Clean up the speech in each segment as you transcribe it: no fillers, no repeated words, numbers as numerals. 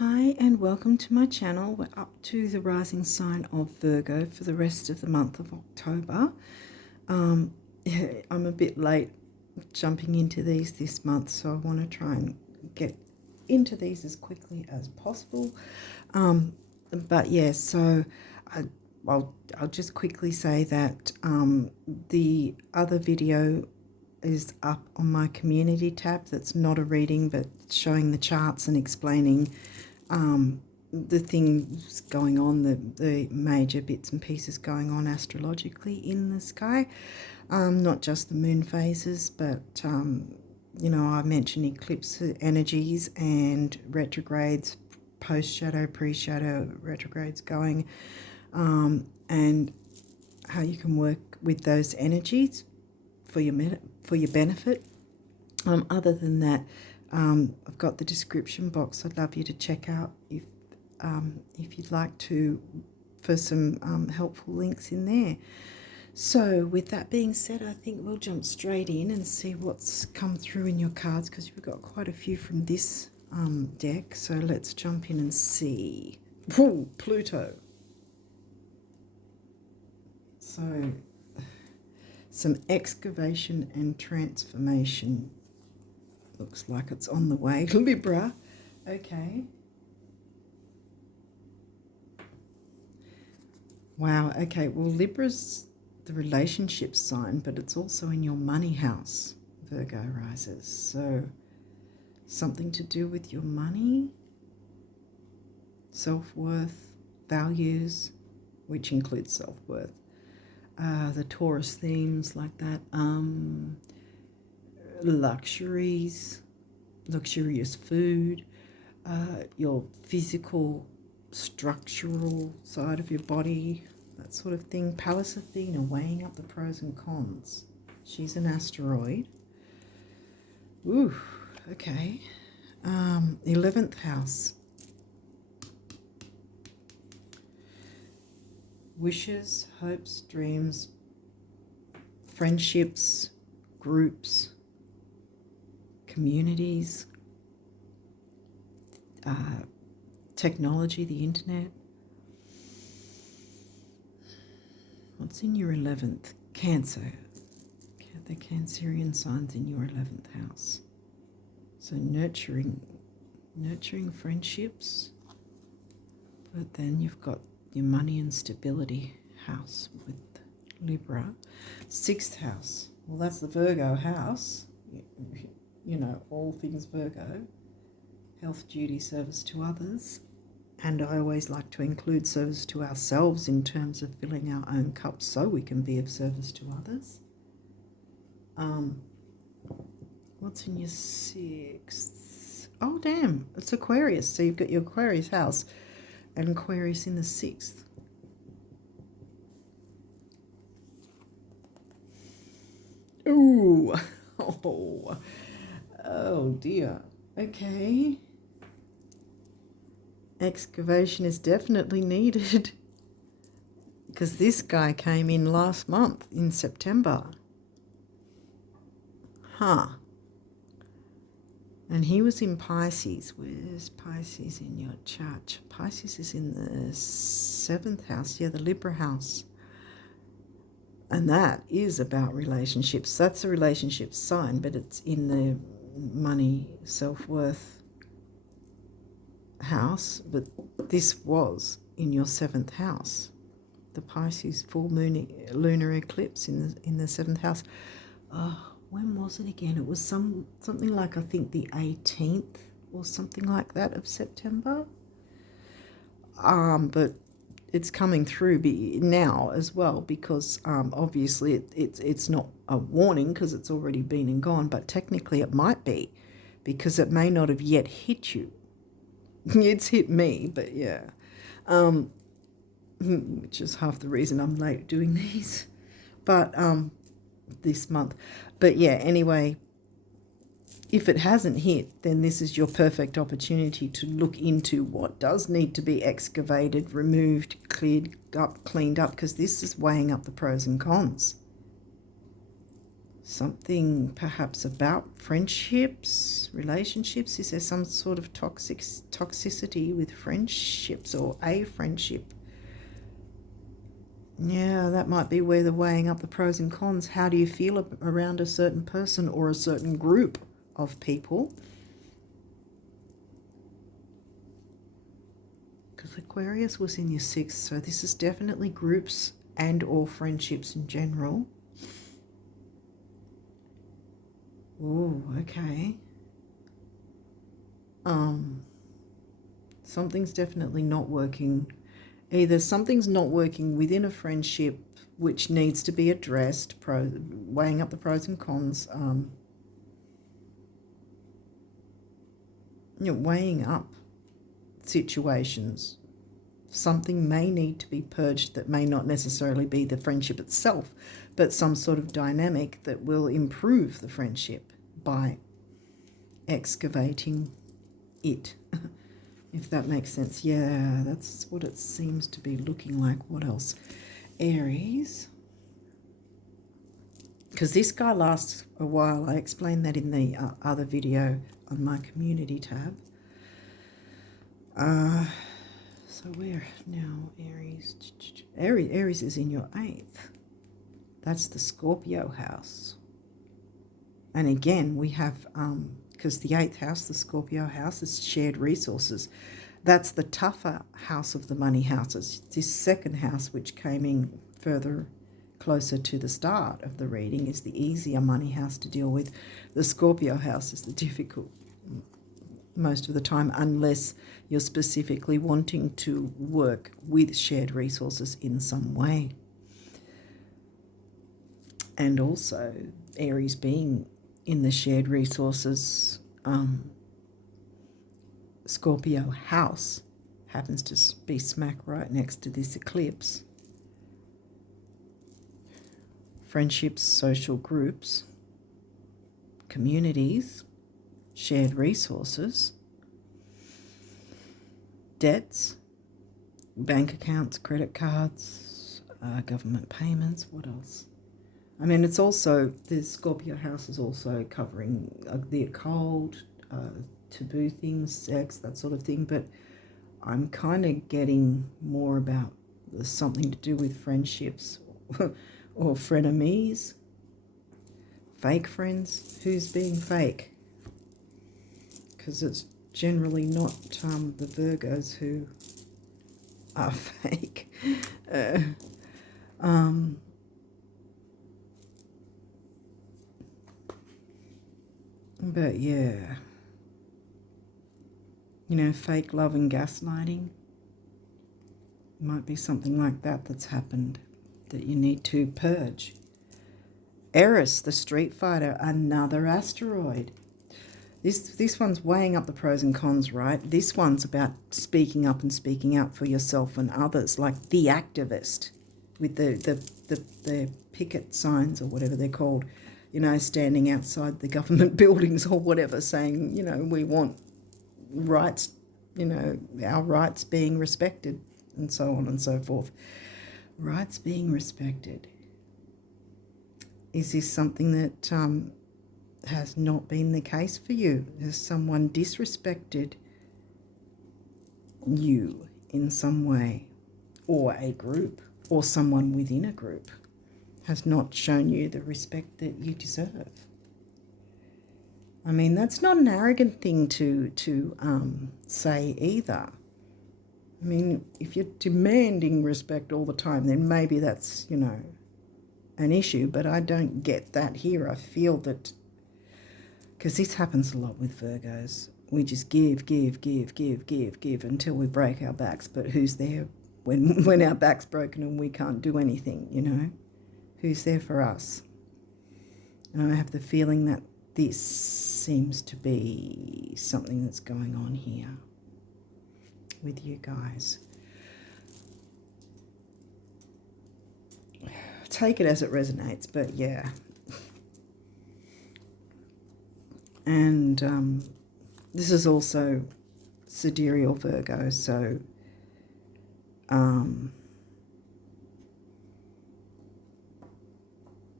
Hi and welcome to my channel. We're up to the rising sign of Virgo for the rest of the month of October. I'm a bit late jumping into these this month, so I want to try and get into these as quickly as possible. But yeah, so I'll just quickly say that the other video is up on my community tab. That's not a reading, but showing the charts and explaining the things going on, the major bits and pieces going on astrologically in the sky, not just the moon phases, but you know, I mentioned eclipse energies and retrogrades, post-shadow, pre-shadow retrogrades going, and how you can work with those energies for your benefit. Other than that, I've got the description box. I'd love you to check out if you'd like to, for some helpful links in there. So with that being said, I think we'll jump straight in and see what's come through in your cards, because we've got quite a few from this deck. So let's jump in and see. Ooh, Pluto. So some excavation and transformation. Looks like it's on the way. Libra. Okay. Wow. Okay. Well, Libra's the relationship sign, but it's also in your money house, Virgo risers. So something to do with your money, self-worth, values, which includes self-worth. The Taurus themes like that. Luxuries, luxurious food, your physical, structural side of your body, that sort of thing. Pallas Athena, weighing up the pros and cons. She's an asteroid. Ooh, okay. 11th house. Wishes, hopes, dreams, friendships, groups, communities, technology, the internet. What's in your 11th? Cancer. The Cancerian signs in your 11th house. So nurturing friendships, but then you've got your money and stability house with Libra. 6th house. Well, that's the Virgo house. You know, all things Virgo. Health, duty, service to others. And I always like to include service to ourselves in terms of filling our own cups so we can be of service to others. What's in your 6th? Oh, damn. It's Aquarius. So you've got your Aquarius house and Aquarius in the 6th. Ooh. Oh dear. Okay. Excavation is definitely needed, because this guy came in last month in September. Huh. And he was in Pisces. Where's Pisces in your chart? Pisces is in the 7th house. Yeah, the Libra house. And that is about relationships. That's a relationship sign, but it's in the money, self-worth house. But this was in your 7th house. The Pisces full moon lunar eclipse in the 7th house. When was it again? It was something like, I think, the 18th or something like that of September. But it's coming through now as well, because obviously it's not a warning because it's already been and gone, but technically it might be, because it may not have yet hit you. It's hit me, but yeah. Which is half the reason I'm late doing these. But this month. But yeah, anyway, if it hasn't hit, then this is your perfect opportunity to look into what does need to be excavated, removed, cleaned up, because this is weighing up the pros and cons. Something perhaps about friendships, relationships. Is there some sort of toxicity with friendships or a friendship? Yeah, that might be where they're weighing up the pros and cons. How do you feel around a certain person or a certain group of people? Because Aquarius was in your 6th, so this is definitely groups and or friendships in general. Oh, okay. Something's definitely not working. Either something's not working within a friendship, which needs to be addressed, weighing up the pros and cons, weighing up situations. Something may need to be purged that may not necessarily be the friendship itself, but some sort of dynamic that will improve the friendship by excavating it. If that makes sense. Yeah, that's what it seems to be looking like. What else? Aries. Because this guy lasts a while. I explained that in the other video on my community tab. So where now? Aries. Aries is in your 8th. That's the Scorpio house. And again, we have, because the 8th house, the Scorpio house, is shared resources. That's the tougher house of the money houses. This second house, which came in further closer to the start of the reading, is the easier money house to deal with. The Scorpio house is the difficult most of the time, unless you're specifically wanting to work with shared resources in some way. And also Aries being in the shared resources Scorpio house happens to be smack right next to this eclipse. Friendships, social groups, communities, shared resources, debts, bank accounts, credit cards, government payments. What else? I mean, it's also, the Scorpio house is also covering the occult, taboo things, sex, that sort of thing. But I'm kind of getting more about something to do with friendships or frenemies, fake friends. Who's being fake? Because it's generally not the Virgos who are fake. But yeah, you know, fake love and gaslighting. Might be something like that that's happened that you need to purge. Eris, the Street Fighter, another asteroid. This one's weighing up the pros and cons, right? This one's about speaking up and speaking out for yourself and others, like the activist with the picket signs or whatever they're called, you know, standing outside the government buildings or whatever, saying, you know, we want rights, you know, our rights being respected and so on and so forth. Rights being respected. Is this something that has not been the case for you? Has someone disrespected you in some way, or a group, or someone within a group has not shown you the respect that you deserve? I mean, that's not an arrogant thing to say either. I mean, if you're demanding respect all the time, then maybe that's, you know, an issue, but I don't get that here. I feel that, because this happens a lot with Virgos, we just give until we break our backs, but who's there when our back's broken and we can't do anything, you know? Who's there for us? And I have the feeling that this seems to be something that's going on here with you guys. Take it as it resonates, but yeah. And this is also sidereal Virgo, so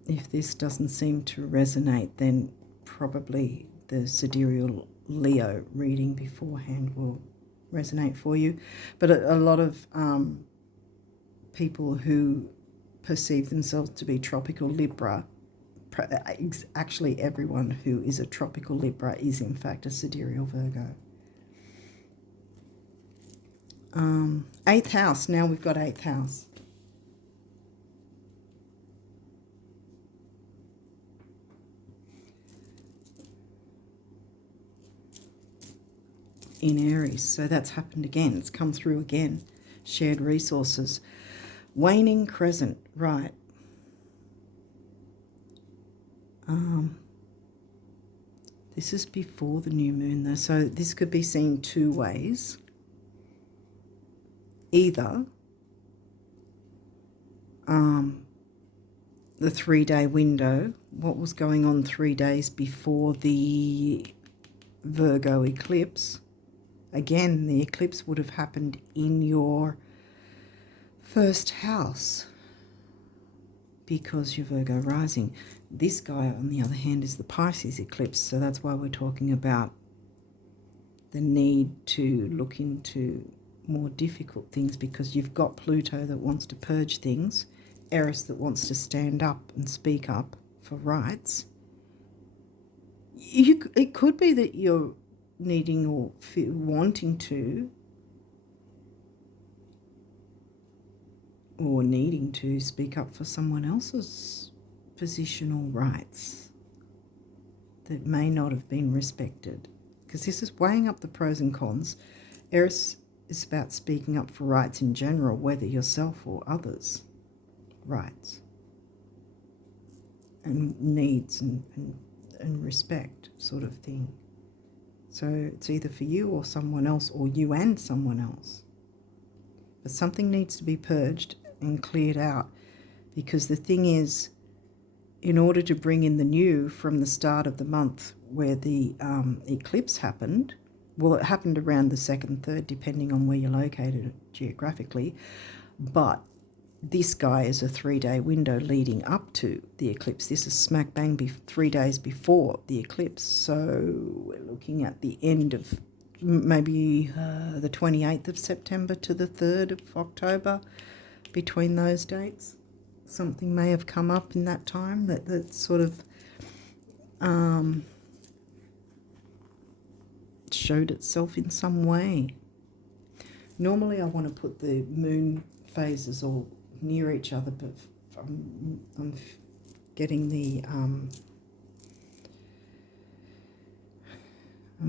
If this doesn't seem to resonate, then probably the sidereal Leo reading beforehand will resonate for you. But a lot of people who perceive themselves to be tropical Libra, actually everyone who is a tropical Libra is in fact a sidereal Virgo. 8th house, now we've got 8th house. In Aries, so that's happened again. It's come through again. Shared resources. Waning crescent, right. This is before the new moon though, so this could be seen two ways. Either the 3-day window, what was going on 3 days before the Virgo eclipse. Again, the eclipse would have happened in your first house because you're Virgo rising. This guy, on the other hand, is the Pisces eclipse, so that's why we're talking about the need to look into more difficult things, because you've got Pluto that wants to purge things, Eris that wants to stand up and speak up for rights. It could be that you're needing or wanting to or needing to speak up for someone else's positional rights that may not have been respected, because this is weighing up the pros and cons. Eris is about speaking up for rights in general, whether yourself or others' rights and needs and respect sort of thing. So it's either for you or someone else, or you and someone else. But something needs to be purged and cleared out, because the thing is, in order to bring in the new from the start of the month where the eclipse happened, well, it happened around the 2nd, 3rd, depending on where you're located geographically, but this guy is a 3-day window leading up to the eclipse. This is smack bang 3 days before the eclipse. So we're looking at the end of maybe the 28th of September to the 3rd of October. Between those dates, something may have come up in that time that sort of showed itself in some way. Normally I want to put the moon phases all near each other, but I'm getting the I'm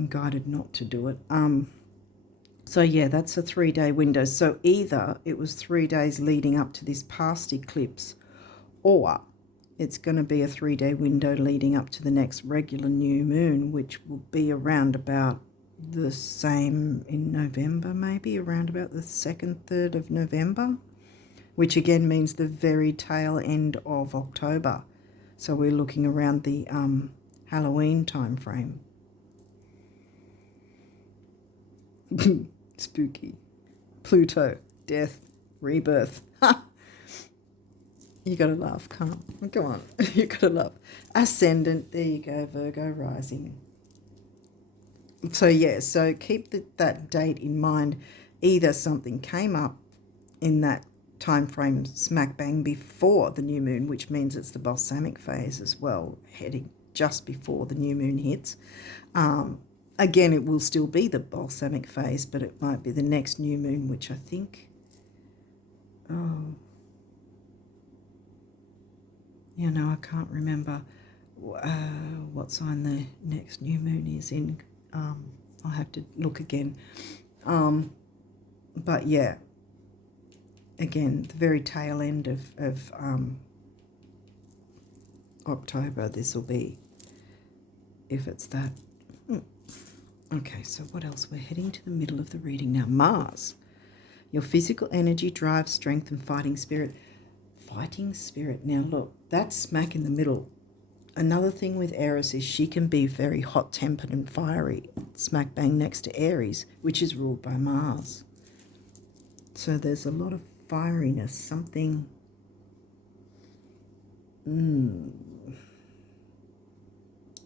guided not to do it. So yeah, that's a 3-day window. So either it was 3 days leading up to this past eclipse, or it's going to be a 3-day window leading up to the next regular new moon, which will be around about the same in November, maybe around about the 2nd, 3rd of November, which again means the very tail end of October. So we're looking around the Halloween time frame. Spooky. Pluto, death, rebirth. You gotta laugh, can't you? Go on. You gotta laugh. Ascendant, there you go, Virgo rising. So yeah, so keep that date in mind. Either something came up in that time frame smack bang before the new moon, which means it's the balsamic phase as well, heading just before the new moon hits. Again, it will still be the balsamic phase, but it might be the next new moon, which I think, I can't remember what sign the next new moon is in. I'll have to look again. But yeah, again, the very tail end of October, this will be, if it's that. Okay, so what else? We're heading to the middle of the reading now. Mars, your physical energy, drive, strength, and fighting spirit. Fighting spirit. Now look, that's smack in the middle. Another thing with Eris is she can be very hot-tempered and fiery, smack bang next to Aries, which is ruled by Mars. So there's a lot of fieriness, something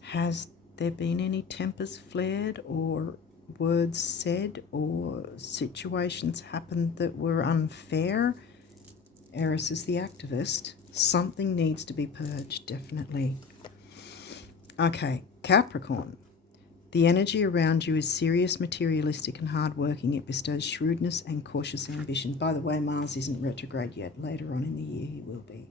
Has there been any tempers flared or words said or situations happened that were unfair? Eris is the activist. Something needs to be purged, definitely. Okay, Capricorn. The energy around you is serious, materialistic and hardworking. It bestows shrewdness and cautious ambition. By the way, Mars isn't retrograde yet. Later on in the year he will be.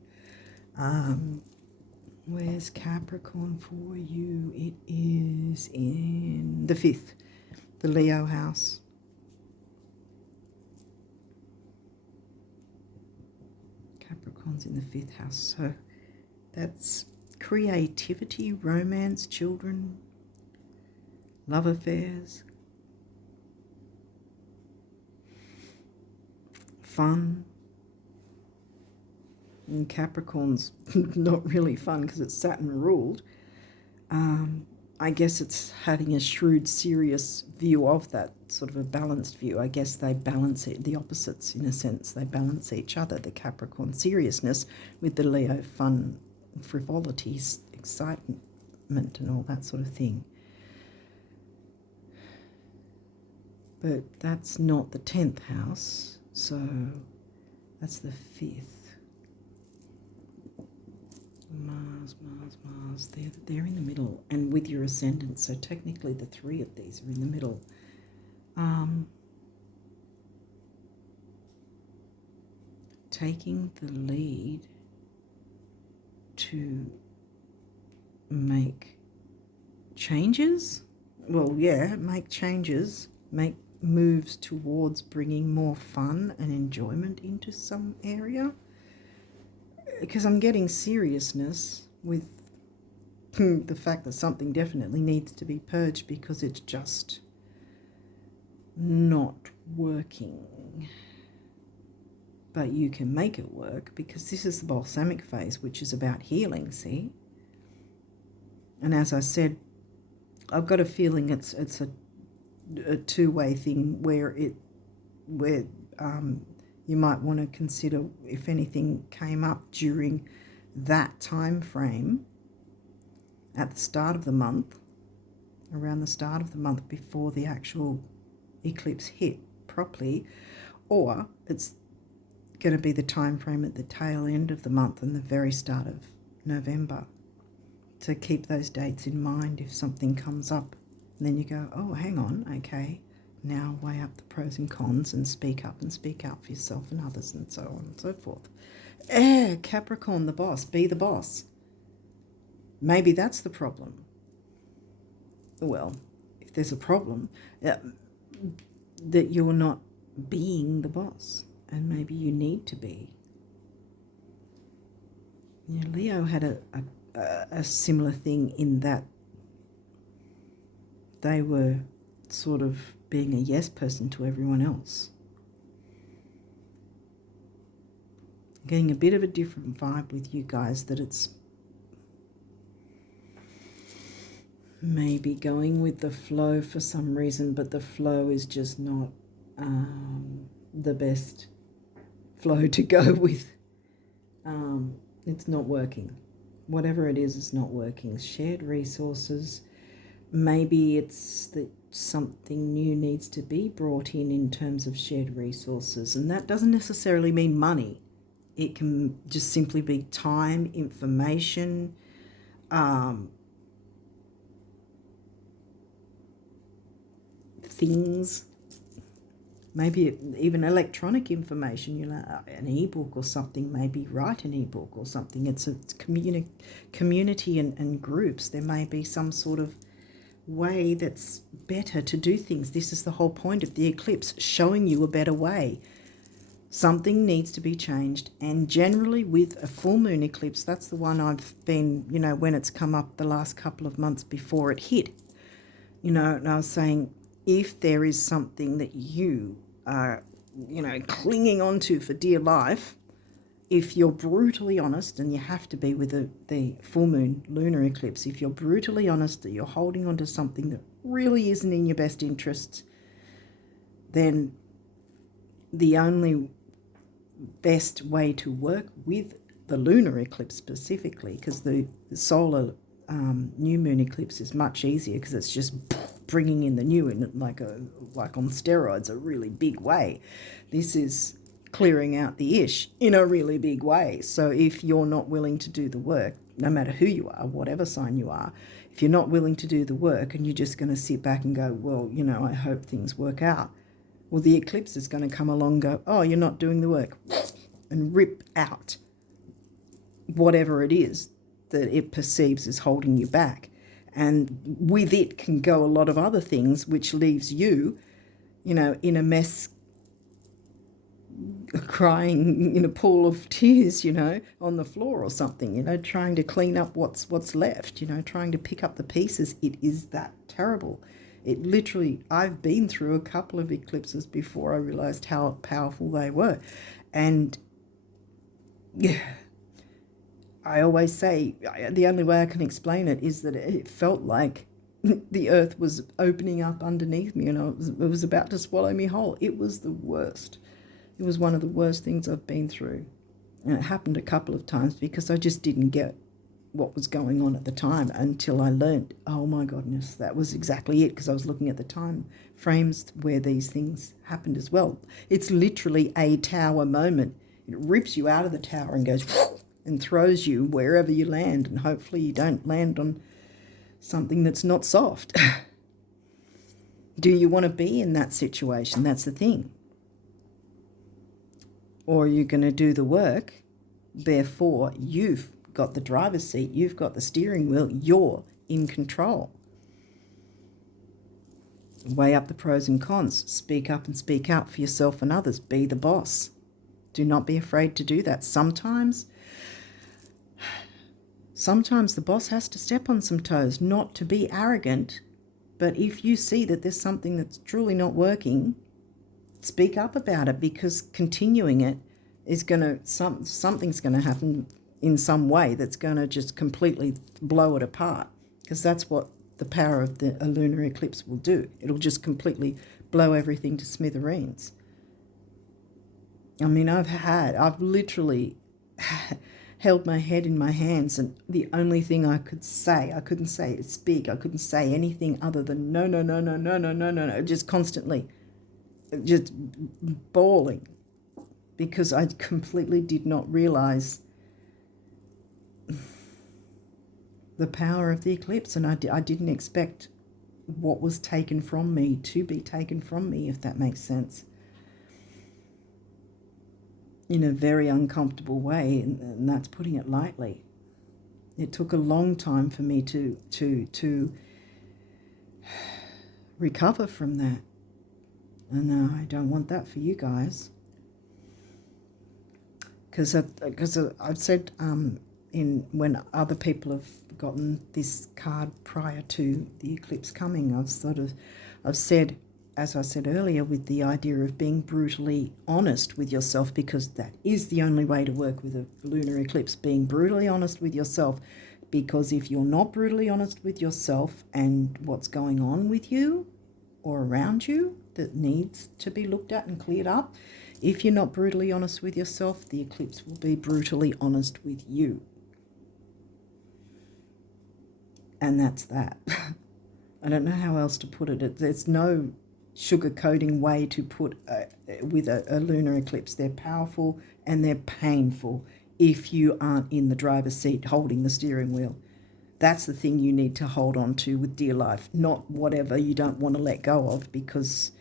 Where's Capricorn for you? It is in the 5th, the Leo house. Capricorn's in the 5th house. So that's creativity, romance, children, love affairs, fun. And Capricorn's not really fun because it's Saturn ruled. I guess it's having a shrewd, serious view of that, sort of a balanced view. I guess they balance it, the opposites in a sense. They balance each other, the Capricorn seriousness with the Leo fun, frivolity, excitement and all that sort of thing. But that's not the 10th house, so that's the 5th. Mars, they're in the middle, and with your ascendant, so technically the 3 of these are in the middle. Taking the lead to make changes, make changes, make moves towards bringing more fun and enjoyment into some area. Because I'm getting seriousness with the fact that something definitely needs to be purged because it's just not working. But you can make it work because this is the balsamic phase, which is about healing, see? And as I said, I've got a feeling it's a two-way thing where you might want to consider if anything came up during that time frame at the start of the month, around the start of the month before the actual eclipse hit properly, or it's going to be the time frame at the tail end of the month and the very start of November. So keep those dates in mind if something comes up. And then you go, oh, hang on, okay. Now weigh up the pros and cons and speak up and speak out for yourself and others and so on and so forth. Capricorn, the boss. Be the boss. Maybe that's the problem. Well, if there's a problem, that you're not being the boss, and maybe you need to be. Yeah, Leo had a similar thing in that they were sort of being a yes person to everyone else. Getting a bit of a different vibe with you guys, that it's maybe going with the flow for some reason, but the flow is just not the best flow to go with. It's not working. Whatever it is not working. Shared resources, maybe it's that something new needs to be brought in terms of shared resources, and that doesn't necessarily mean money. It can just simply be time, information, things, maybe even electronic information, you know, an ebook or something, maybe write an ebook or something. It's community and groups. There may be some sort of way that's better to do things. This is the whole point of the eclipse, showing you a better way. Something needs to be changed, and generally with a full moon eclipse, that's the one I've been, you know, when it's come up the last couple of months before it hit, you know, and I was saying, if there is something that you are, you know, clinging onto for dear life, if you're brutally honest, and you have to be with the full moon lunar eclipse, if you're brutally honest that you're holding on to something that really isn't in your best interests, then the only best way to work with the lunar eclipse specifically, because the solar new moon eclipse is much easier because it's just bringing in the new in like on steroids, a really big way. This is clearing out the ish in a really big way. So if you're not willing to do the work, no matter who you are, whatever sign you are, if you're not willing to do the work and you're just going to sit back and go, well, you know, I hope things work out, well, the eclipse is going to come along and go, oh, you're not doing the work, and rip out whatever it is that it perceives as holding you back. And with it can go a lot of other things, which leaves you, you know, in a mess, crying in a pool of tears, you know, on the floor or something, you know, trying to clean up what's left, you know, trying to pick up the pieces. It is that terrible. It literally, I've been through a couple of eclipses before I realized how powerful they were. And yeah, I always say the only way I can explain it is that it felt like the earth was opening up underneath me and it was about to swallow me whole. It was the worst. It was one of the worst things I've been through. And it happened a couple of times because I just didn't get what was going on at the time until I learned, oh my goodness, that was exactly it, because I was looking at the time frames where these things happened as well. It's literally a tower moment. It rips you out of the tower and goes and throws you wherever you land, and hopefully you don't land on something that's not soft. Do you want to be in that situation? That's the thing. Or are you going to do the work? Therefore, you've got the driver's seat, you've got the steering wheel, you're in control. Weigh up the pros and cons. Speak up and speak out for yourself and others. Be the boss. Do not be afraid to do that. Sometimes the boss has to step on some toes, not to be arrogant, but if you see that there's something that's truly not working, speak up about it, because continuing it is going to, something's going to happen in some way that's going to just completely blow it apart, because that's what the power of a lunar eclipse will do. It'll just completely blow everything to smithereens. I mean, I've literally held my head in my hands, and the only thing I couldn't speak, I couldn't say anything other than no, no, no, no, no, no, no, no, no, just constantly, just bawling, because I completely did not realize the power of the eclipse, and I didn't expect what was taken from me to be taken from me, if that makes sense, in a very uncomfortable way, and that's putting it lightly. It took a long time for me to recover from that, and I don't want that for you guys, because I've said when other people have gotten this card prior to the eclipse coming, I've said, as I said earlier, with the idea of being brutally honest with yourself, because that is the only way to work with a lunar eclipse, being brutally honest with yourself. Because if you're not brutally honest with yourself and what's going on with you or around you that needs to be looked at and cleared up, if you're not brutally honest with yourself, the eclipse will be brutally honest with you. And that's that. I don't know how else to put it. There's no sugar-coating way to put with a lunar eclipse. They're powerful and they're painful if you aren't in the driver's seat holding the steering wheel. That's the thing you need to hold on to with dear life, not whatever you don't want to let go of, because,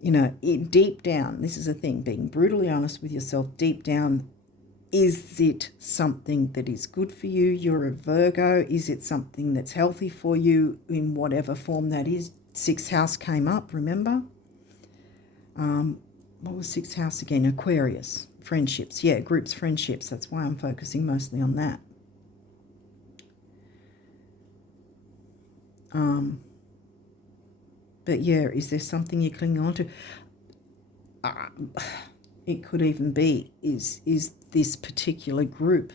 you know, deep down, this is a thing, being brutally honest with yourself, deep down, is it something that is good for you? You're a Virgo. Is it something that's healthy for you in whatever form that is? Sixth house came up, remember? What was sixth house again? Aquarius. Friendships. Yeah, groups, friendships. That's why I'm focusing mostly on that. But yeah, is there something you cling on to? It could even be, is this particular group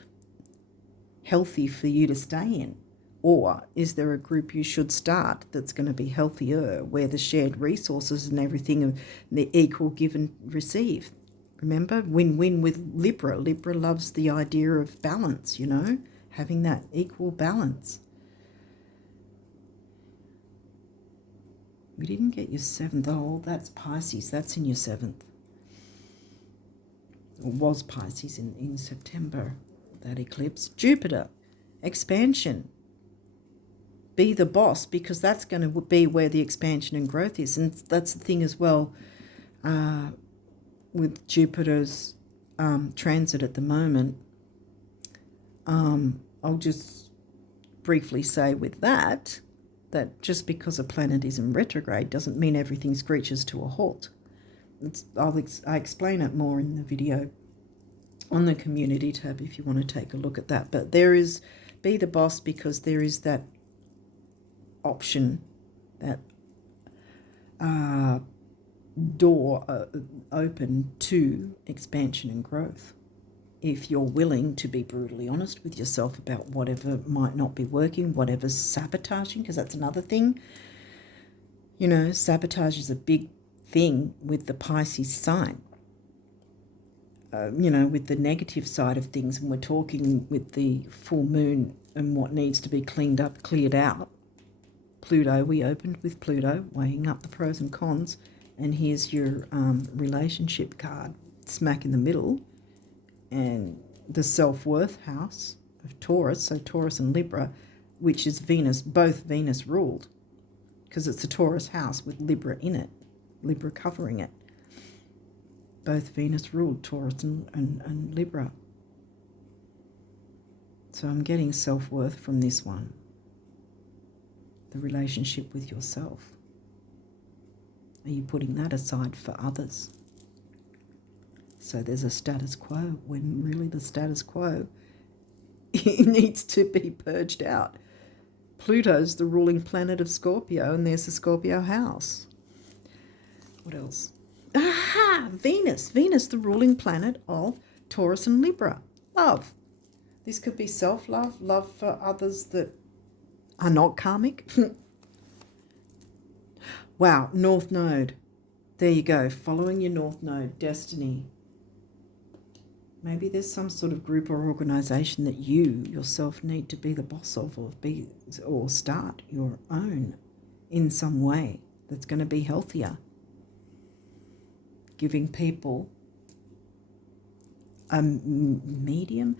healthy for you to stay in? Or is there a group you should start that's going to be healthier, where the shared resources and everything, the equal give and receive? Remember, win-win with Libra. Libra loves the idea of balance, you know, having that equal balance. We didn't get your 7th. Oh, that's Pisces. That's in your 7th. Or was Pisces in September, that eclipse. Jupiter, expansion. Be the boss, because that's going to be where the expansion and growth is. And that's the thing as well with Jupiter's transit at the moment. I'll just briefly say with that just because a planet is in retrograde doesn't mean everything screeches to a halt. I explain it more in the video on the community tab if you want to take a look at that. But there is, be the boss, because there is that option, that door open to expansion and growth. If you're willing to be brutally honest with yourself about whatever might not be working, whatever's sabotaging, because that's another thing. You know, sabotage is a big thing with the Pisces sign. You know, with the negative side of things, and we're talking with the full moon and what needs to be cleaned up, cleared out. Pluto, we opened with Pluto, weighing up the pros and cons, and here's your relationship card, smack in the middle. And the self-worth house of Taurus, so Taurus and Libra, which is Venus, both Venus ruled, because it's a Taurus house with Libra in it, Libra covering it. Both Venus ruled, Taurus and Libra. So I'm getting self-worth from this one. The relationship with yourself. Are you putting that aside for others? So there's a status quo when really the status quo needs to be purged out. Pluto's the ruling planet of Scorpio, and there's the Scorpio house. What else? Aha! Venus. Venus, the ruling planet of Taurus and Libra. Love. This could be self-love, love for others that are not karmic. Wow, North Node. There you go. Following your North Node, destiny. Maybe there's some sort of group or organisation that you yourself need to be the boss of, or start your own in some way that's going to be healthier. Giving people a medium,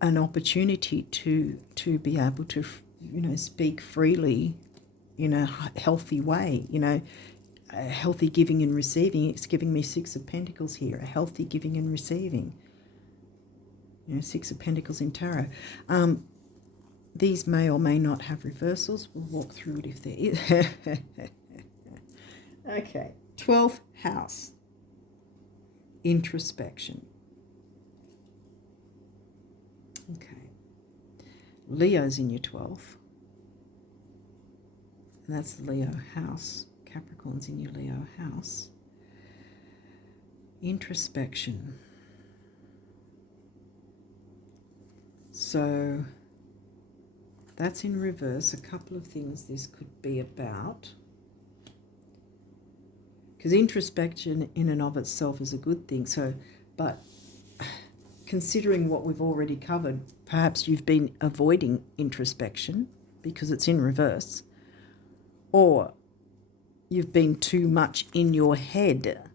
an opportunity to be able to, you know, speak freely in a healthy way, you know, a healthy giving and receiving. It's giving me 6 of Pentacles here, a healthy giving and receiving. You know, 6 of Pentacles in tarot. These may or may not have reversals. We'll walk through it if there is. Okay, 12th house. Introspection. Okay. Leo's in your 12th. And that's the Leo house. Capricorn's in your Leo house. Introspection. So that's in reverse. A couple of things this could be about. Because introspection in and of itself is a good thing. So, but considering what we've already covered, perhaps you've been avoiding introspection because it's in reverse. Or you've been too much in your head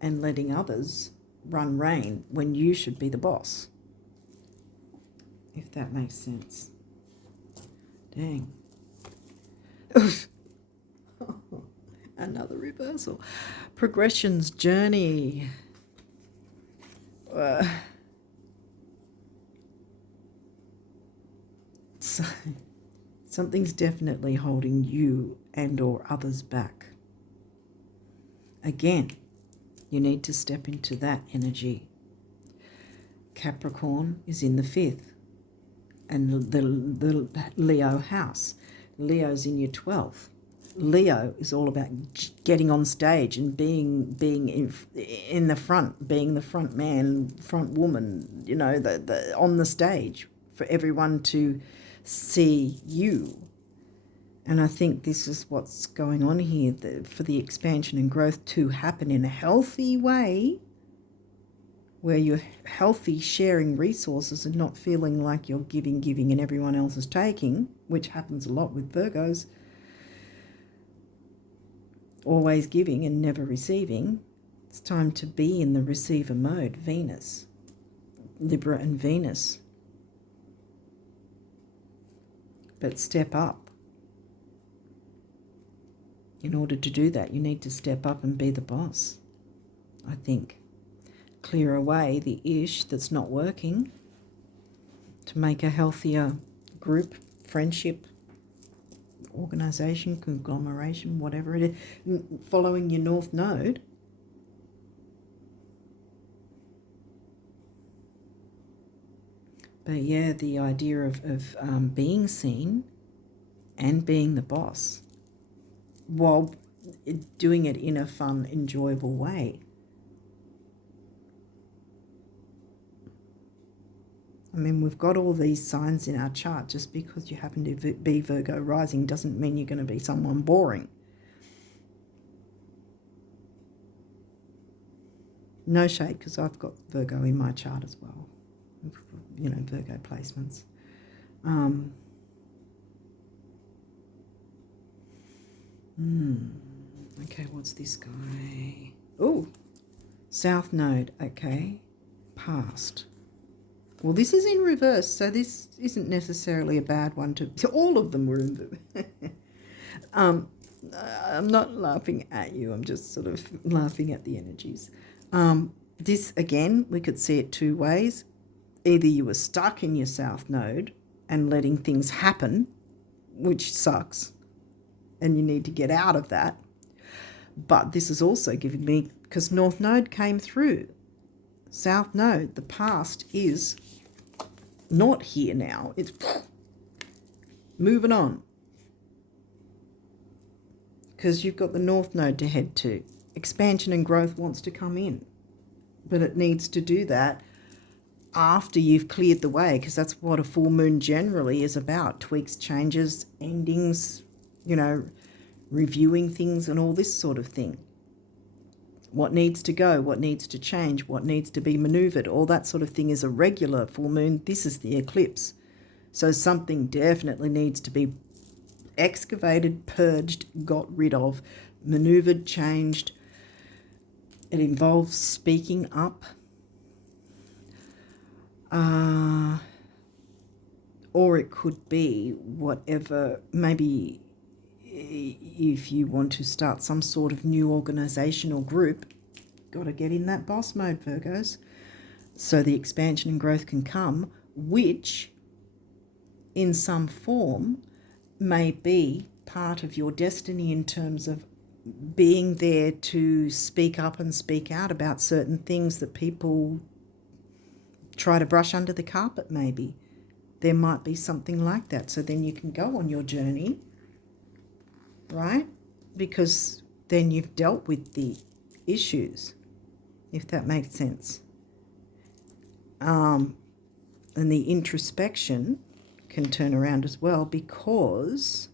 and letting others run reign when you should be the boss. If that makes sense. Dang. Another reversal. Progression's journey. So, something's definitely holding you and or others back. Again, you need to step into that energy. Capricorn is in the 5th. And the Leo house. Leo's in your 12th. Leo is all about getting on stage and being in the front, being the front man, front woman, you know, the on the stage for everyone to see you. And I think this is what's going on here, for the expansion and growth to happen in a healthy way. where you're healthy, sharing resources and not feeling like you're giving and everyone else is taking, which happens a lot with Virgos, always giving and never receiving. It's time to be in the receiver mode. Venus, Libra and Venus. But step up. In order to do that, you need to step up and be the boss, I think. Clear away the ish that's not working to make a healthier group, friendship, organisation, conglomeration, whatever it is, following your North Node. But yeah, the idea of being seen and being the boss while doing it in a fun, enjoyable way. I mean, we've got all these signs in our chart. Just because you happen to be Virgo rising doesn't mean you're going to be someone boring. No shade, because I've got Virgo in my chart as well. You know, Virgo placements. Okay, what's this guy? Oh, South Node. Okay, past. Well, this is in reverse, so this isn't necessarily a bad one to... All of them were in... I'm not laughing at you. I'm just sort of laughing at the energies. This, again, we could see it two ways. Either you were stuck in your South Node and letting things happen, which sucks, and you need to get out of that. But this is also giving me... Because North Node came through. South Node, the past is not here now. It's moving on. Because you've got the North Node to head to. Expansion and growth wants to come in. But it needs to do that after you've cleared the way, because that's what a full moon generally is about. Tweaks, changes, endings, you know, reviewing things and all this sort of thing. What needs to go, what needs to change, what needs to be manoeuvred, all that sort of thing is a regular full moon. This is the eclipse. So something definitely needs to be excavated, purged, got rid of, manoeuvred, changed. It involves speaking up. Or it could be whatever, maybe if you want to start some sort of new organisation or group, got to get in that boss mode, Virgos, so the expansion and growth can come, which in some form may be part of your destiny in terms of being there to speak up and speak out about certain things that people try to brush under the carpet. Maybe there might be something like that, so then you can go on your journey, right? Because then you've dealt with the issues, if that makes sense. And the introspection can turn around as well, because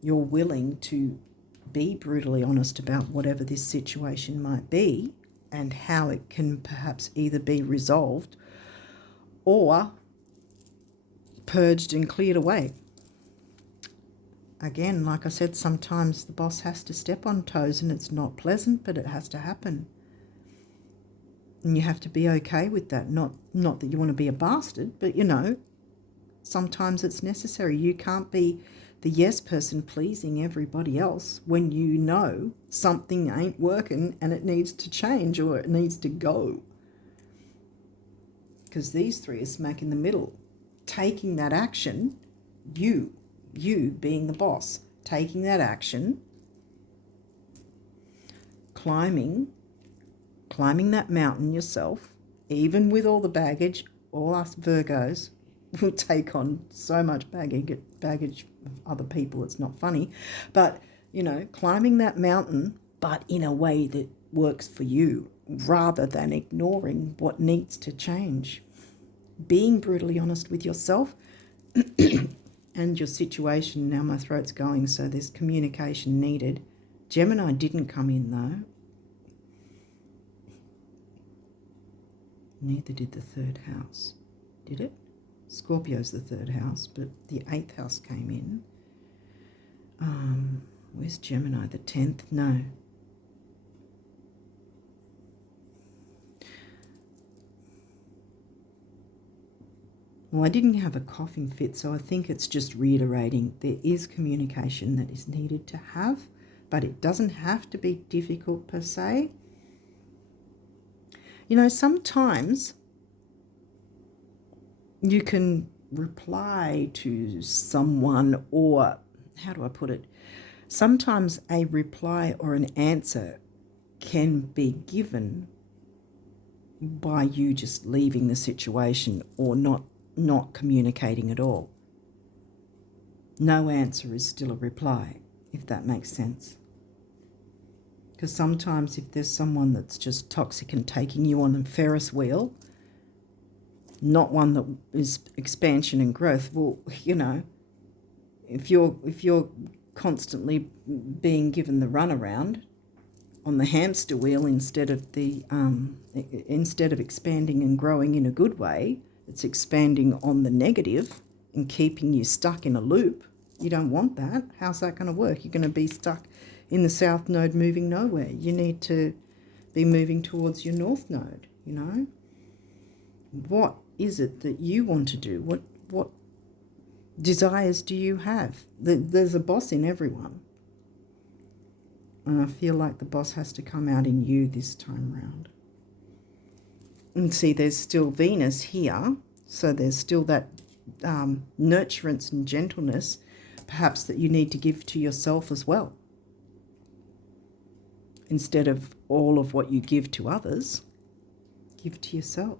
you're willing to be brutally honest about whatever this situation might be and how it can perhaps either be resolved or purged and cleared away. Again, like I said, sometimes the boss has to step on toes and it's not pleasant, but it has to happen. And you have to be okay with that. Not that you want to be a bastard, but, you know, sometimes it's necessary. You can't be the yes person pleasing everybody else when you know something ain't working and it needs to change or it needs to go. Because these three are smack in the middle. Taking that action, you being the boss, taking that action, climbing that mountain yourself, even with all the baggage. All us Virgos will take on so much baggage of other people, it's not funny. But, you know, climbing that mountain, but in a way that works for you, rather than ignoring what needs to change. Being brutally honest with yourself and your situation. Now my throat's going, so there's communication needed. Gemini didn't come in though. Neither did the third house, did it? Scorpio's the third house, but the 8th house came in. Where's Gemini? The 10th? No. Well, I didn't have a coughing fit, so I think it's just reiterating there is communication that is needed to have, but it doesn't have to be difficult per se. You know, sometimes you can reply to someone, or how do I put it? Sometimes a reply or an answer can be given by you just leaving the situation or not communicating at all. No answer is still a reply, if that makes sense. Because sometimes if there's someone that's just toxic and taking you on a Ferris wheel, not one that is expansion and growth, well, you know, if you're constantly being given the runaround on the hamster wheel instead of expanding and growing in a good way, it's expanding on the negative and keeping you stuck in a loop. You don't want that. How's that going to work? You're going to be stuck in the south node moving nowhere. You need to be moving towards your north node, you know. What is it that you want to do? What desires do you have? There's a boss in everyone. And I feel like the boss has to come out in you this time round. And see, there's still Venus here, so there's still that nurturance and gentleness, perhaps, that you need to give to yourself as well. Instead of all of what you give to others, give to yourself.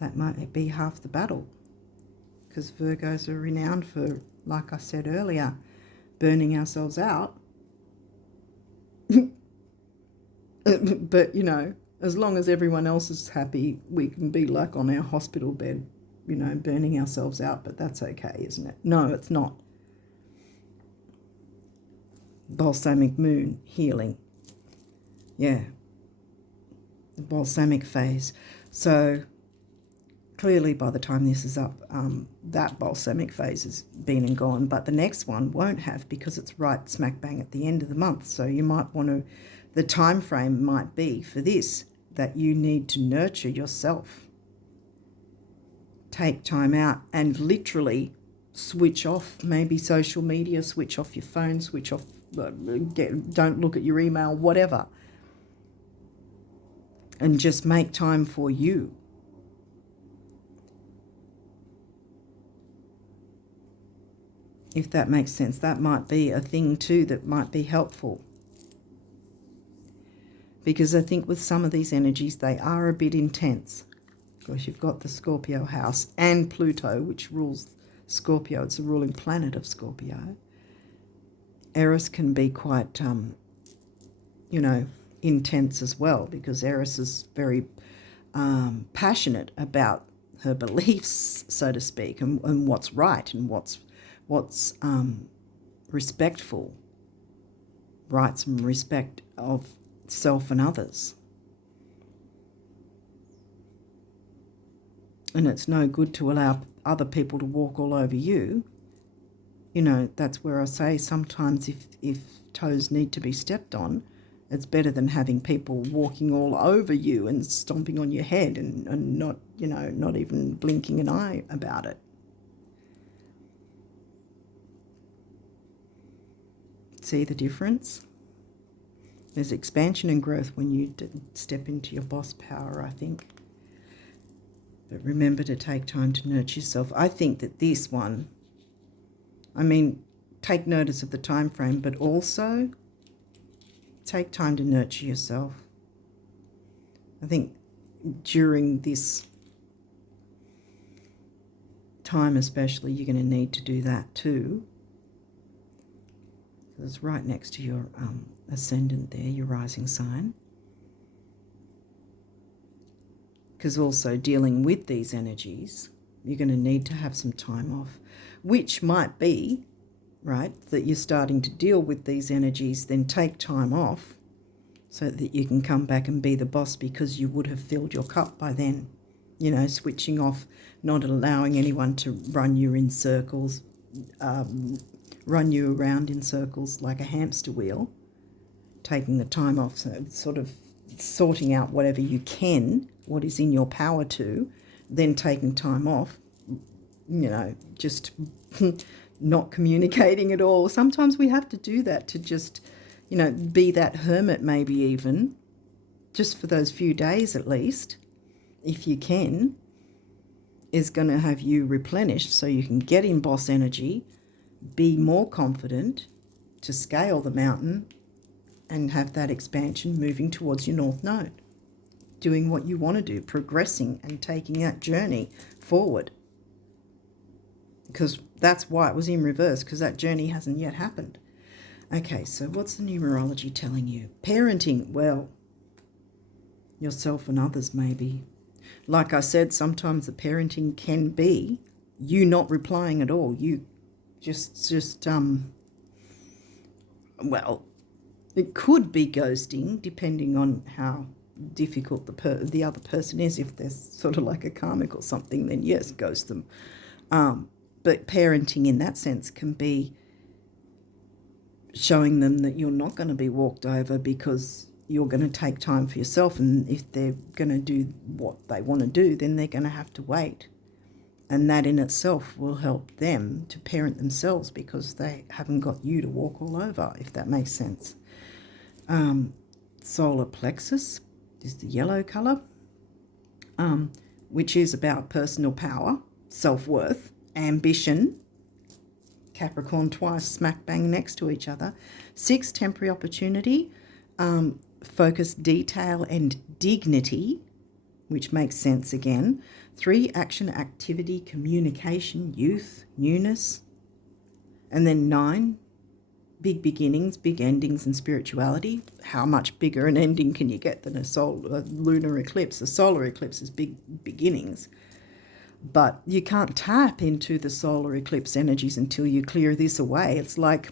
That might be half the battle, because Virgos are renowned for, like I said earlier, burning ourselves out. But, you know, as long as everyone else is happy, we can be like on our hospital bed, you know, burning ourselves out, but that's okay, isn't it? No, it's not. Balsamic moon, healing. Yeah. The balsamic phase. So clearly by the time this is up, that balsamic phase has been and gone, but the next one won't have, because it's right smack bang at the end of the month. So you might want to, the time frame might be for this, that you need to nurture yourself. Take time out and literally switch off maybe social media, switch off your phone, switch off, don't look at your email, whatever. And just make time for you. If that makes sense, that might be a thing too that might be helpful. Because I think with some of these energies, they are a bit intense. Of course, you've got the Scorpio house and Pluto, which rules Scorpio. It's the ruling planet of Scorpio. Eris can be quite, you know, intense as well, because Eris is very passionate about her beliefs, so to speak, and what's right and what's respectful, rights and respect of self and others. And it's no good to allow other people to walk all over you. You know, that's where I say sometimes if toes need to be stepped on, it's better than having people walking all over you and stomping on your head and not, you know, not even blinking an eye about it. See the difference? There's expansion and growth when you step into your boss power, I think. But remember to take time to nurture yourself. I think that this one, I mean, take notice of the time frame, but also take time to nurture yourself. I think during this time especially, you're going to need to do that too. It's right next to your ascendant there, your rising sign. Because also dealing with these energies, you're going to need to have some time off, which might be, right, that you're starting to deal with these energies, then take time off so that you can come back and be the boss, because you would have filled your cup by then. You know, switching off, not allowing anyone to run you in circles, run you around in circles like a hamster wheel, taking the time off, so sort of sorting out whatever you can, what is in your power to, then taking time off, you know, just not communicating at all. Sometimes we have to do that to just, you know, be that hermit, maybe even, just for those few days at least, if you can, is going to have you replenished so you can get in boss energy, be more confident to scale the mountain and have that expansion moving towards your North Node, doing what you want to do, progressing and taking that journey forward. Because that's why it was in reverse, because that journey hasn't yet happened. Okay, so what's the numerology telling you? Parenting, well, yourself and others maybe. Like I said, sometimes the parenting can be you not replying at all. You well, it could be ghosting, depending on how difficult the other person is. If they're sort of like a karmic or something, then yes, ghost them. But parenting in that sense can be showing them that you're not going to be walked over, because you're going to take time for yourself. And if they're going to do what they want to do, then they're going to have to wait. And that in itself will help them to parent themselves, because they haven't got you to walk all over, if that makes sense. Solar plexus is the yellow colour, which is about personal power, self-worth, ambition. Capricorn twice, smack bang next to each other. 6, temporary opportunity, focus, detail and dignity, which makes sense again. 3, action, activity, communication, youth, newness. And then 9, big beginnings, big endings and spirituality. How much bigger an ending can you get than a lunar eclipse? A solar eclipse is big beginnings. But you can't tap into the solar eclipse energies until you clear this away. It's like,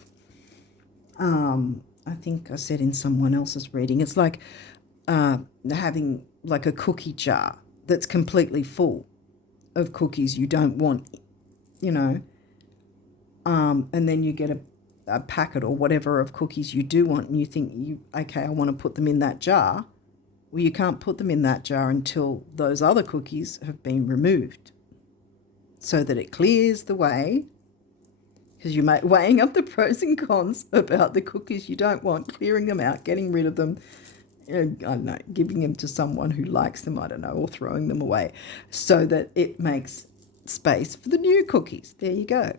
I think I said in someone else's reading, it's like having like a cookie jar that's completely full of cookies you don't want, you know, and then you get a packet or whatever of cookies you do want, and you think, okay, I want to put them in that jar. Well, you can't put them in that jar until those other cookies have been removed, so that it clears the way, because you're weighing up the pros and cons about the cookies you don't want, clearing them out, getting rid of them, I don't know, giving them to someone who likes them, I don't know, or throwing them away, so that it makes space for the new cookies. There you go.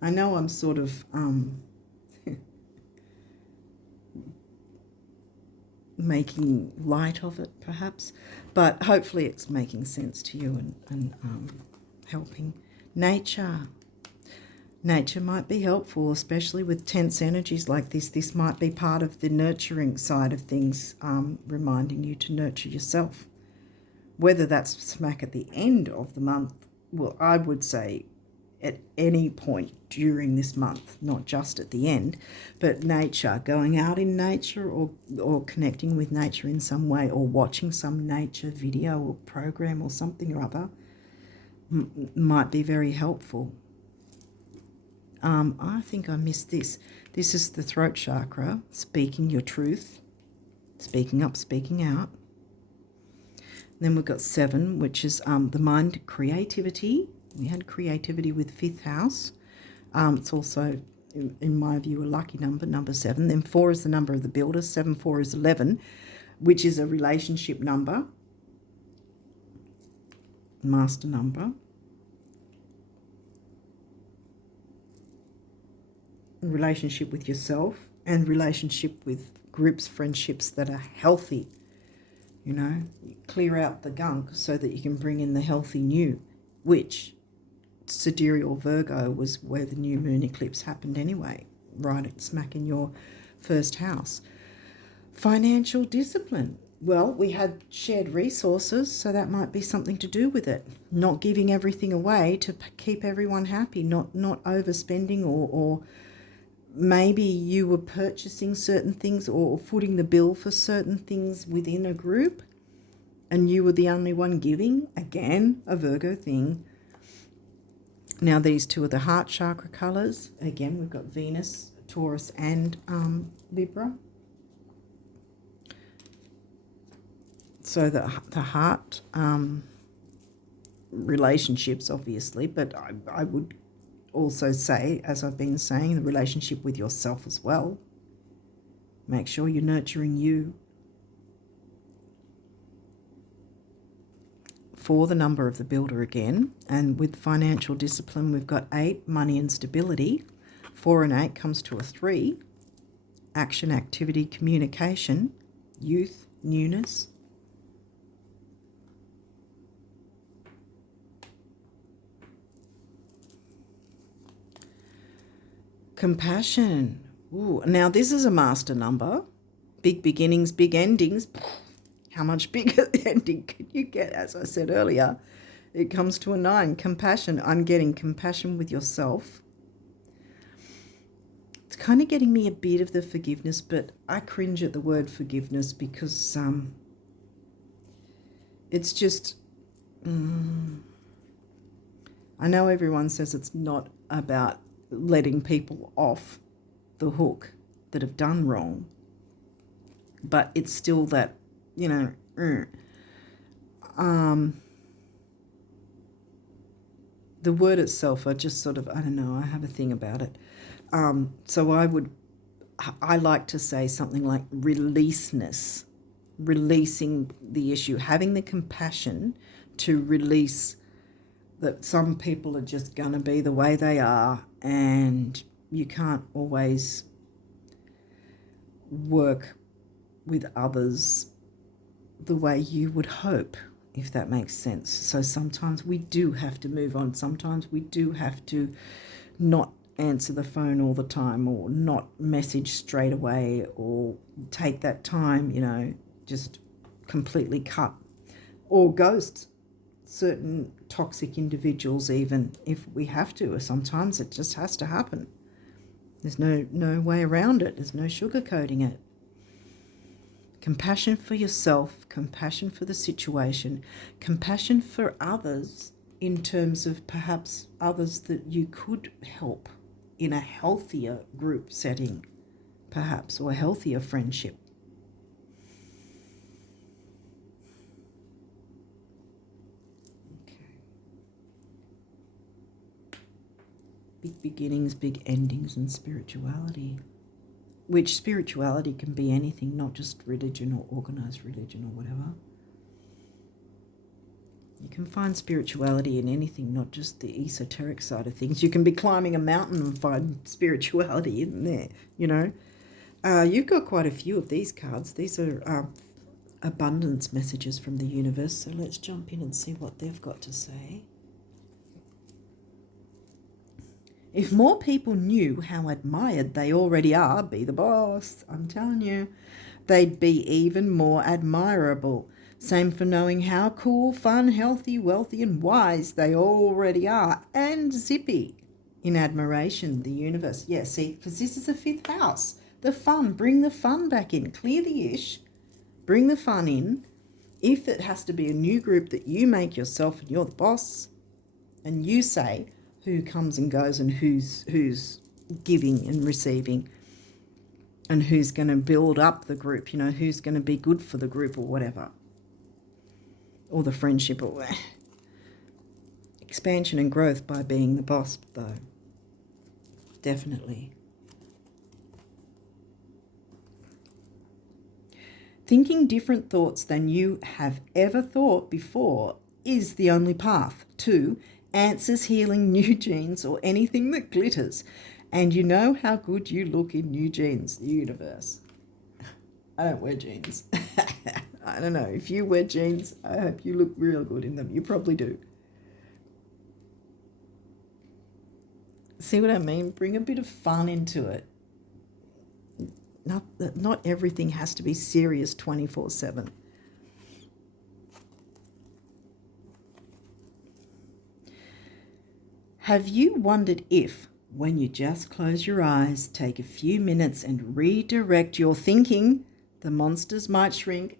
I know I'm sort of making light of it, perhaps, but hopefully it's making sense to you and helping. Nature might be helpful, especially with tense energies like this. This might be part of the nurturing side of things, reminding you to nurture yourself. Whether that's smack at the end of the month, well, I would say at any point during this month, not just at the end, but nature, going out in nature, or connecting with nature in some way, or watching some nature video or program or something or other might be very helpful. I think I missed this. This is the throat chakra, speaking your truth, speaking up, speaking out. Then we've got 7, which is the mind, creativity. We had creativity with 5th house. It's also, in my view, a lucky number, number 7. Then 4 is the number of the builder. 7, 4 is 11, which is a relationship number, master number. Relationship with yourself and relationship with groups, friendships that are healthy. You know, clear out the gunk so that you can bring in the healthy new, which sidereal Virgo was where the new moon eclipse happened anyway, right at smack in your 1st house. Financial discipline. Well, we had shared resources, so that might be something to do with it. Not giving everything away to keep everyone happy, not overspending or maybe you were purchasing certain things or footing the bill for certain things within a group and you were the only one giving. Again, a Virgo thing. Now these two are the heart chakra colours. Again, we've got Venus, Taurus and Libra. So the heart relationships, obviously, but I would also say, as I've been saying, the relationship with yourself as well. Make sure you're nurturing you. For the number of the builder again, and with financial discipline, we've got 8, money and stability. 4 and 8 comes to a 3. Action, activity, communication, youth, newness. Compassion. Ooh, now this is a master number. Big beginnings, big endings. How much bigger ending can you get? As I said earlier, it comes to a 9. Compassion. I'm getting compassion with yourself. It's kind of getting me a bit of the forgiveness, but I cringe at the word forgiveness because it's just... I know everyone says it's not about letting people off the hook that have done wrong, but it's still that, you know, the word itself, I just sort of, I don't know, I have a thing about it. So I like to say something like releaseness, releasing the issue, having the compassion to release that some people are just going to be the way they are, and you can't always work with others the way you would hope, if that makes sense. So sometimes we do have to move on. Sometimes we do have to not answer the phone all the time, or not message straight away, or take that time, you know, just completely cut, or ghost certain toxic individuals, even if we have to. Or sometimes it just has to happen. There's no way around it. There's no sugarcoating it. Compassion for yourself, compassion for the situation, compassion for others in terms of perhaps others that you could help in a healthier group setting, perhaps, or a healthier friendship. Big beginnings, big endings, and spirituality. Which spirituality can be anything, not just religion or organised religion or whatever. You can find spirituality in anything, not just the esoteric side of things. You can be climbing a mountain and find spirituality in there, you know. You've got quite a few of these cards. These are abundance messages from the universe. So let's jump in and see what they've got to say. If more people knew how admired they already are, be the boss, I'm telling you, they'd be even more admirable. Same for knowing how cool, fun, healthy, wealthy and wise they already are, and zippy. In admiration, the universe. Yeah, see, because this is the 5th house. The fun, bring the fun back in. Clear the ish, bring the fun in. If it has to be a new group that you make yourself and you're the boss, and you say who comes and goes and who's giving and receiving, and who's going to build up the group, you know, who's going to be good for the group or whatever, or the friendship, or expansion and growth by being the boss, though. Definitely. Thinking different thoughts than you have ever thought before is the only path to answers, healing, new jeans, or anything that glitters. And you know how good you look in new jeans, the universe. I don't wear jeans. I don't know. If you wear jeans, I hope you look real good in them. You probably do. See what I mean? Bring a bit of fun into it. Not everything has to be serious 24/7. Have you wondered if when you just close your eyes, take a few minutes and redirect your thinking, the monsters might shrink,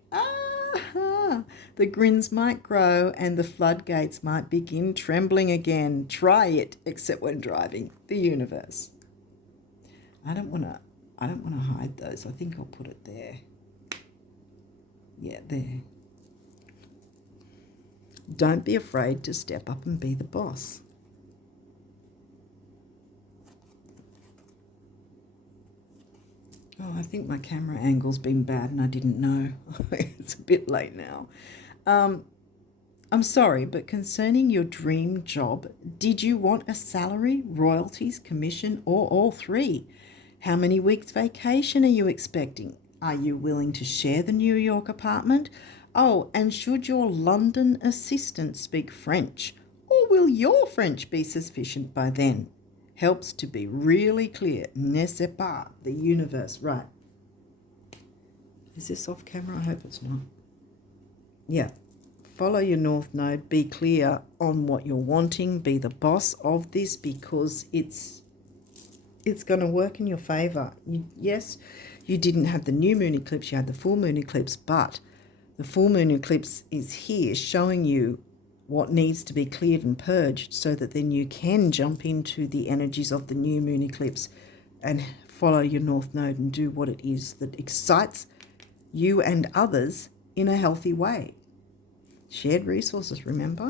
the grins might grow, and the floodgates might begin trembling again. Try it, except when driving. The universe. I don't want to hide those. I think I'll put it there. Yeah, there. Don't be afraid to step up and be the boss. Oh, I think my camera angle's been bad and I didn't know. It's a bit late now. I'm sorry, but concerning your dream job, did you want a salary, royalties, commission, or all three? How many weeks vacation are you expecting? Are you willing to share the New York apartment? Oh, and should your London assistant speak French? Or will your French be sufficient by then? Helps to be really clear. Ne sais pas, the universe. Right. Is this off camera? I hope it's not. Yeah. Follow your North Node. Be clear on what you're wanting. Be the boss of this, because it's going to work in your favour. Yes, you didn't have the new moon eclipse. You had the full moon eclipse, but the full moon eclipse is here showing you what needs to be cleared and purged, so that then you can jump into the energies of the new moon eclipse and follow your North Node and do what it is that excites you and others in a healthy way. Shared resources, remember?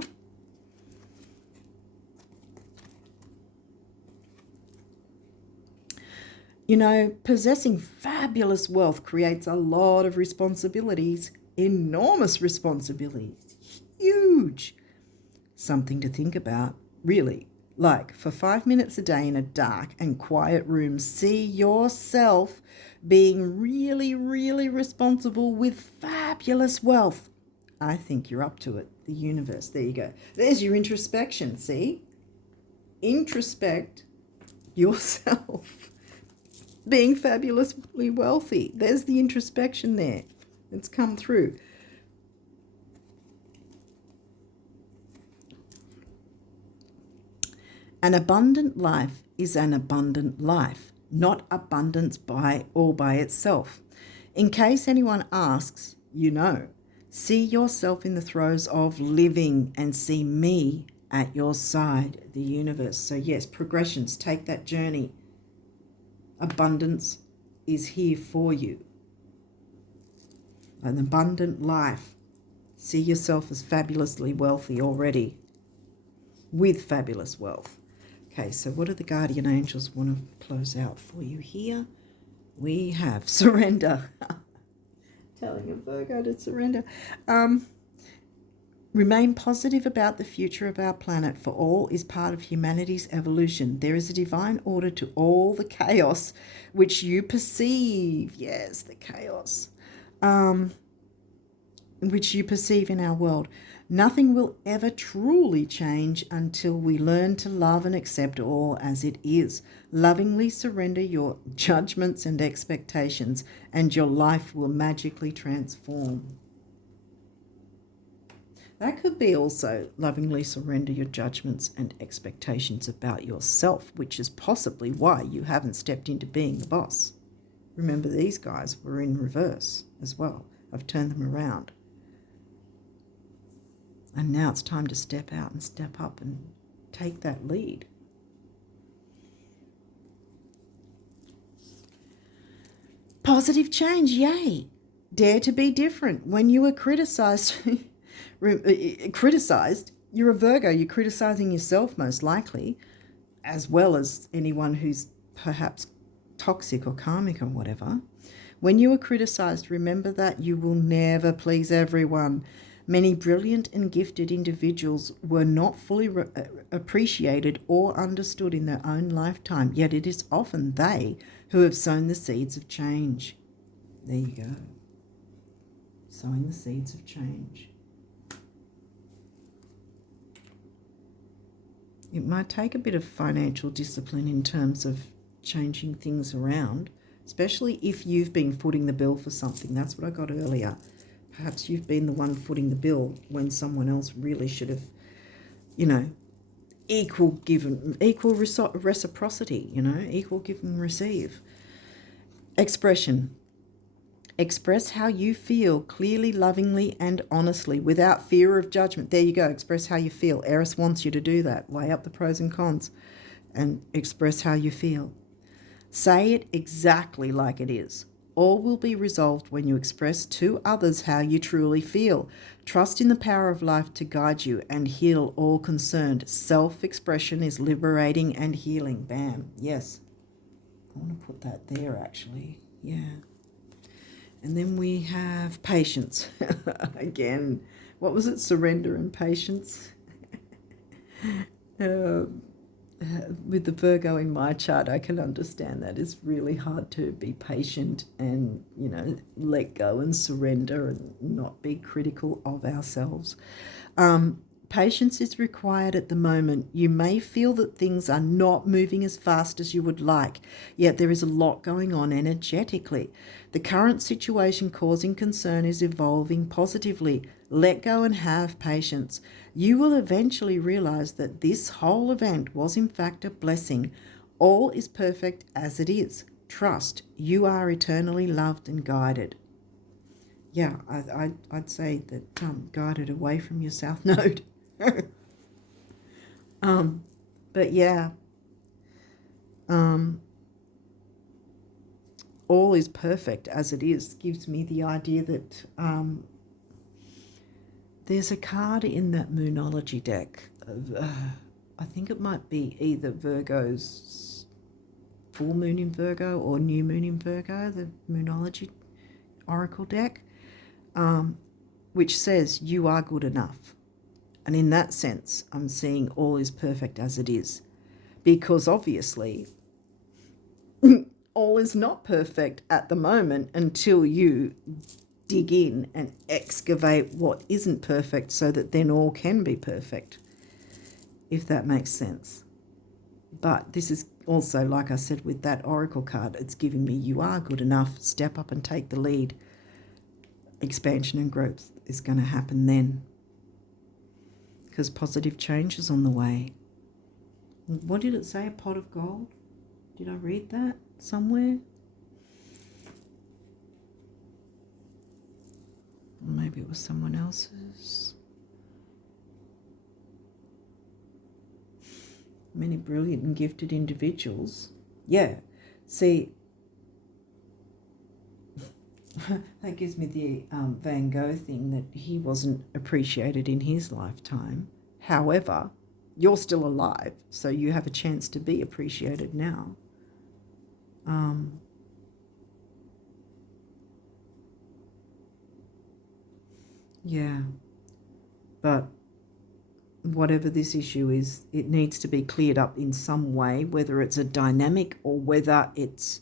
You know, possessing fabulous wealth creates a lot of responsibilities, enormous responsibilities, huge. Something to think about, really. Like, for 5 minutes a day in a dark and quiet room, see yourself being really, really responsible with fabulous wealth. I think you're up to it. The universe. There you go. There's your introspection, see? Introspect yourself being fabulously wealthy. There's the introspection there. It's come through. An abundant life is an abundant life, not abundance by itself. In case anyone asks, you know, see yourself in the throes of living and see me at your side, the universe. So yes, progressions, take that journey. Abundance is here for you. An abundant life. See yourself as fabulously wealthy already, with fabulous wealth. Okay, so what do the guardian angels want to close out for you here? We have surrender. Telling a Virgo to surrender. Remain positive about the future of our planet, for all is part of humanity's evolution. There is a divine order to all the chaos which you perceive. Yes, the chaos. Which you perceive in our world. Nothing will ever truly change until we learn to love and accept all as it is. Lovingly surrender your judgments and expectations, and your life will magically transform. That could be also lovingly surrender your judgments and expectations about yourself, which is possibly why you haven't stepped into being the boss. Remember, these guys were in reverse as well. I've turned them around. And now it's time to step out and step up and take that lead. Positive change, yay. Dare to be different. When you were criticized, you're a Virgo, you're criticizing yourself most likely, as well as anyone who's perhaps toxic or karmic or whatever. When you were criticized, remember that you will never please everyone. Many brilliant and gifted individuals were not fully appreciated or understood in their own lifetime, yet it is often they who have sown the seeds of change. There you go. Sowing the seeds of change. It might take a bit of financial discipline in terms of changing things around, especially if you've been footing the bill for something. That's what I got earlier. Perhaps you've been the one footing the bill when someone else really should have, equal reciprocity, equal give and receive. Expression. Express how you feel clearly, lovingly, and honestly without fear of judgment. There you go. Express how you feel. Eris wants you to do that. Weigh up the pros and cons and express how you feel. Say it exactly like it is. All will be resolved when you express to others how you truly feel. Trust in the power of life to guide you and heal all concerned. Self-expression is liberating and healing. Bam. Yes. I want to put that there, actually. Yeah. And then we have patience. Again, what was it? Surrender and patience. With the Virgo in my chart, I can understand that. It's really hard to be patient and, let go and surrender and not be critical of ourselves. Patience is required at the moment. You may feel that things are not moving as fast as you would like, yet there is a lot going on energetically. The current situation causing concern is evolving positively. Let go and have patience. You will eventually realize that this whole event was in fact a blessing. All is perfect as it is. Trust, you are eternally loved and guided. Yeah, I'd say that guided away from your South Node. But yeah, all is perfect as it is gives me the idea that there's a card in that Moonology deck. I think it might be either Virgo's full moon in Virgo or new moon in Virgo, the Moonology Oracle deck, which says you are good enough. And in that sense, I'm seeing all is perfect as it is. Because obviously, all is not perfect at the moment until you dig in and excavate what isn't perfect so that then all can be perfect, if that makes sense. But this is also, like I said, with that Oracle card, it's giving me you are good enough, step up and take the lead. Expansion and growth is going to happen then. Because positive change is on the way. What did it say? A pot of gold? Did I read that somewhere? Maybe it was someone else's. Many brilliant and gifted individuals. Yeah. See, that gives me the Van Gogh thing that he wasn't appreciated in his lifetime. However, you're still alive, so you have a chance to be appreciated now. Yeah. But whatever this issue is, it needs to be cleared up in some way, whether it's a dynamic or whether it's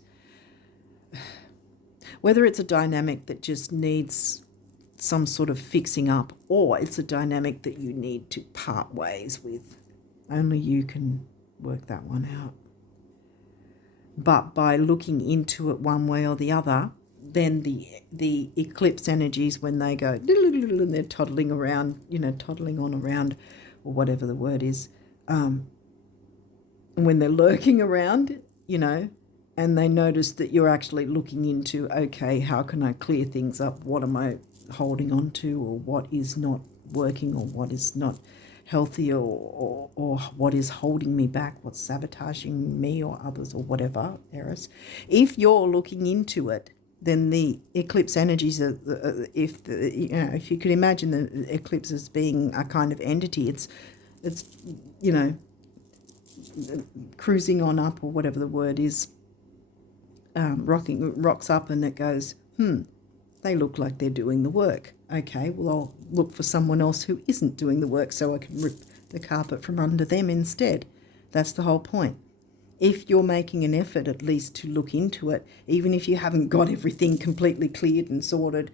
a dynamic that just needs some sort of fixing up, or it's a dynamic that you need to part ways with. Only you can work that one out. But by looking into it one way or the other, then the eclipse energies, when they go and they're toddling around, toddling on around, or whatever the word is, when they're lurking around, and they notice that you're actually looking into, okay, how can I clear things up? What am I holding on to, or what is not working, or what is not healthy, or what is holding me back, what's sabotaging me or others or whatever, Eris. If you're looking into it, then the eclipse energies are, if you could imagine the eclipse as being a kind of entity, it's cruising on up, or whatever the word is, rocks up, and it goes, they look like they're doing the work. Okay, well, I'll look for someone else who isn't doing the work so I can rip the carpet from under them instead. That's the whole point. If you're making an effort at least to look into it, even if you haven't got everything completely cleared and sorted,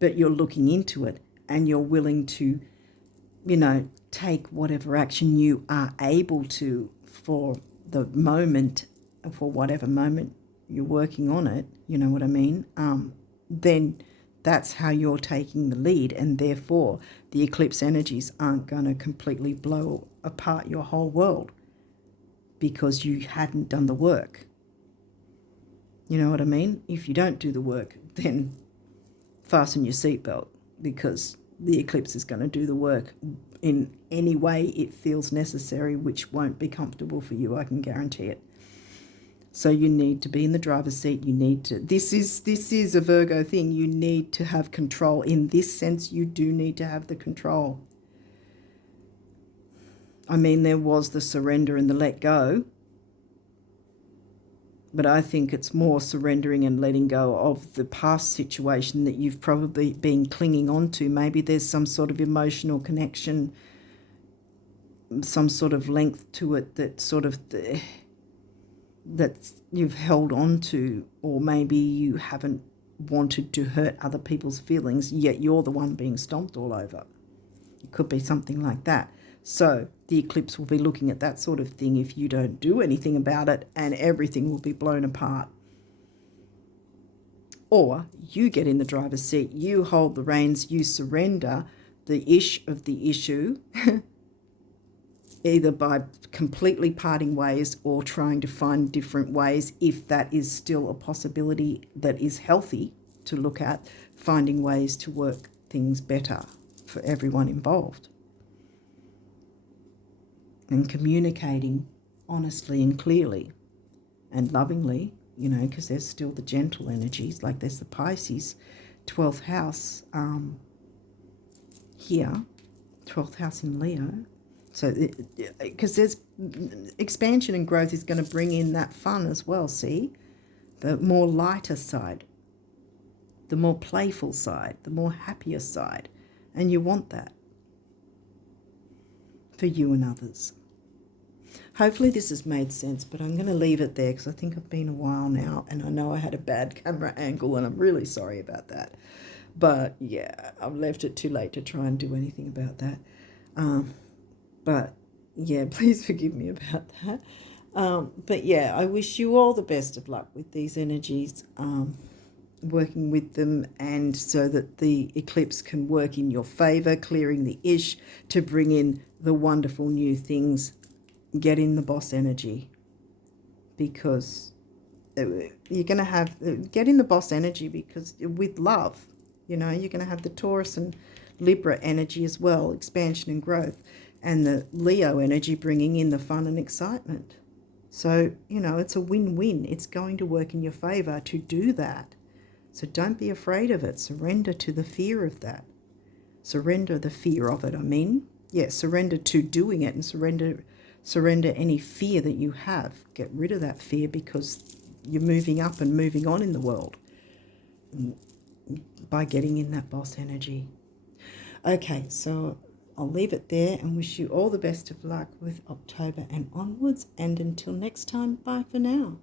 but you're looking into it and you're willing to, take whatever action you are able to for the moment, for whatever moment you're working on it, you know what I mean, then that's how you're taking the lead, and therefore the eclipse energies aren't going to completely blow apart your whole world because you hadn't done the work. You know what I mean? If you don't do the work, then fasten your seatbelt, because the eclipse is going to do the work in any way it feels necessary, which won't be comfortable for you, I can guarantee it. So you need to be in the driver's seat. You need to, this is a Virgo thing. You need to have control. In this sense, you do need to have the control. I mean, there was the surrender and the let go, but I think it's more surrendering and letting go of the past situation that you've probably been clinging on to. Maybe there's some sort of emotional connection, some sort of length to it that that you've held on to, or maybe you haven't wanted to hurt other people's feelings, yet you're the one being stomped all over. It could be something like that. So the eclipse will be looking at that sort of thing if you don't do anything about it, and everything will be blown apart. Or you get in the driver's seat, you hold the reins, you surrender the of the issue, either by completely parting ways or trying to find different ways, if that is still a possibility that is healthy to look at, finding ways to work things better for everyone involved. And communicating honestly and clearly and lovingly, you know, because there's still the gentle energies, like there's the Pisces 12th house here, 12th house in Leo. So, because there's expansion and growth is going to bring in that fun as well, see? The more lighter side, the more playful side, the more happier side. And you want that for you and others. Hopefully this has made sense, but I'm going to leave it there because I think I've been a while now, and I know I had a bad camera angle, and I'm really sorry about that. But yeah, I've left it too late to try and do anything about that. But yeah, please forgive me about that. But yeah, I wish you all the best of luck with these energies, working with them, and so that the eclipse can work in your favor, clearing the ish to bring in the wonderful new things. Get in the boss energy, because you're going to have, get in the boss energy, because with love, you know, you're going to have the Taurus and Libra energy as well, expansion and growth, and the Leo energy bringing in the fun and excitement. So, you know, it's a win-win. It's going to work in your favor to do that. So don't be afraid of it. Surrender to the fear of that. Surrender the fear of it, I mean. Yeah, surrender to doing it, and surrender any fear that you have. Get rid of that fear, because you're moving up and moving on in the world by getting in that boss energy. Okay, so I'll leave it there and wish you all the best of luck with October and onwards. And until next time, bye for now.